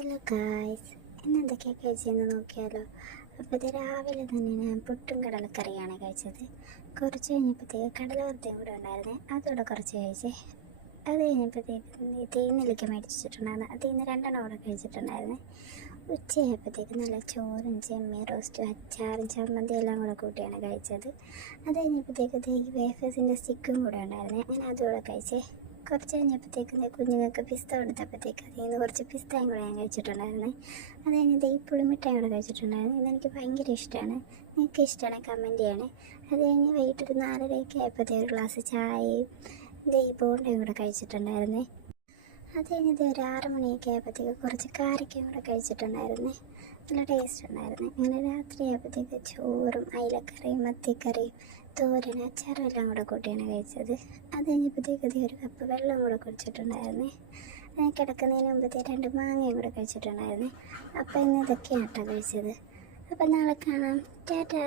Hello guys, ഇന്ന് എന്തൊക്കെയാണ് കഴിച്ചതെന്ന് നോക്കിയാലോ. അപ്പോൾ ഇത് രാവിലെ തന്നെ ഞാൻ പുട്ടും കടലക്കറിയാണ് കഴിച്ചത്. കുറച്ച് കഴിഞ്ഞപ്പോഴത്തേക്ക് കടല വറുത്തയും കൂടെ ഉണ്ടായിരുന്നേ, അതോടെ കുറച്ച് കഴിച്ചേ. അത് കഴിഞ്ഞപ്പോഴത്തേക്ക് തീനെല്ലിക്ക മേടിച്ചിട്ടുണ്ടായിരുന്നു, അതിൽ നിന്ന് 2 കൂടെ കഴിച്ചിട്ടുണ്ടായിരുന്നേ. ഉച്ചയായപ്പോഴത്തേക്ക് നല്ല ചോറും ചെമ്മീൻ റോസ്റ്റും അച്ചാറും ചമ്മന്തി എല്ലാം കൂടെ കൂട്ടിയാണ് കഴിച്ചത്. അത് കഴിഞ്ഞപ്പോഴത്തേക്ക് വേഫേഴ്സിൻ്റെ സ്റ്റിക്കും കൂടെ ഉണ്ടായിരുന്നേ, അങ്ങനെ അതുകൂടെ കഴിച്ചേ. കുറച്ച് കഴിഞ്ഞപ്പോഴത്തേക്ക് കുഞ്ഞുങ്ങൾക്ക് പിസ്ത കൊടുത്തപ്പോഴത്തേക്ക് അതിൽ നിന്ന് കുറച്ച് പിസ്തയും കൂടെ ഞാൻ കഴിച്ചിട്ടുണ്ടായിരുന്നേ. അത് കഴിഞ്ഞത് ഈ പുളിമിഠായി കൂടെ കഴിച്ചിട്ടുണ്ടായിരുന്നു. ഇതെനിക്ക് ഭയങ്കര ഇഷ്ടമാണ്. നിങ്ങൾക്ക് ഇഷ്ടമാണെങ്കിൽ കമൻറ്റ് ചെയ്യണേ. അത് കഴിഞ്ഞ് വൈകിട്ടൊരു 4:30 ആയപ്പോഴത്തേക്ക് ഒരു ഗ്ലാസ് ചായയും ഈ ബോണ്ടയും കൂടെ കഴിച്ചിട്ടുണ്ടായിരുന്നേ. അത് കഴിഞ്ഞത് ഒരു 6 മണിയൊക്കെ ആയപ്പോഴത്തേക്ക് കുറച്ച് കാരക്കയും കൂടെ കഴിച്ചിട്ടുണ്ടായിരുന്നേ. നല്ല ടേസ്റ്റ് ഉണ്ടായിരുന്നു. അങ്ങനെ രാത്രി ആയപ്പോഴത്തേക്ക് ചോറും അയിലക്കറിയും മത്തിക്കറിയും തോരൻ അച്ചാറും എല്ലാം കൂടെ കൂട്ടിയാണ് കഴിച്ചത്. അത് കഴിഞ്ഞപ്പോഴത്തേക്ക് ഒരു കപ്പ് വെള്ളം കൂടെ കുടിച്ചിട്ടുണ്ടായിരുന്നേ. കിടക്കുന്നതിന് മുമ്പത്തെ 2 മാങ്ങയും കൂടെ കഴിച്ചിട്ടുണ്ടായിരുന്നേ. അപ്പോൾ ഇന്ന് ഇതൊക്കെയാണ് കേട്ടോ കഴിച്ചത്. അപ്പോൾ നാളെ കാണാം. ടാറ്റാ.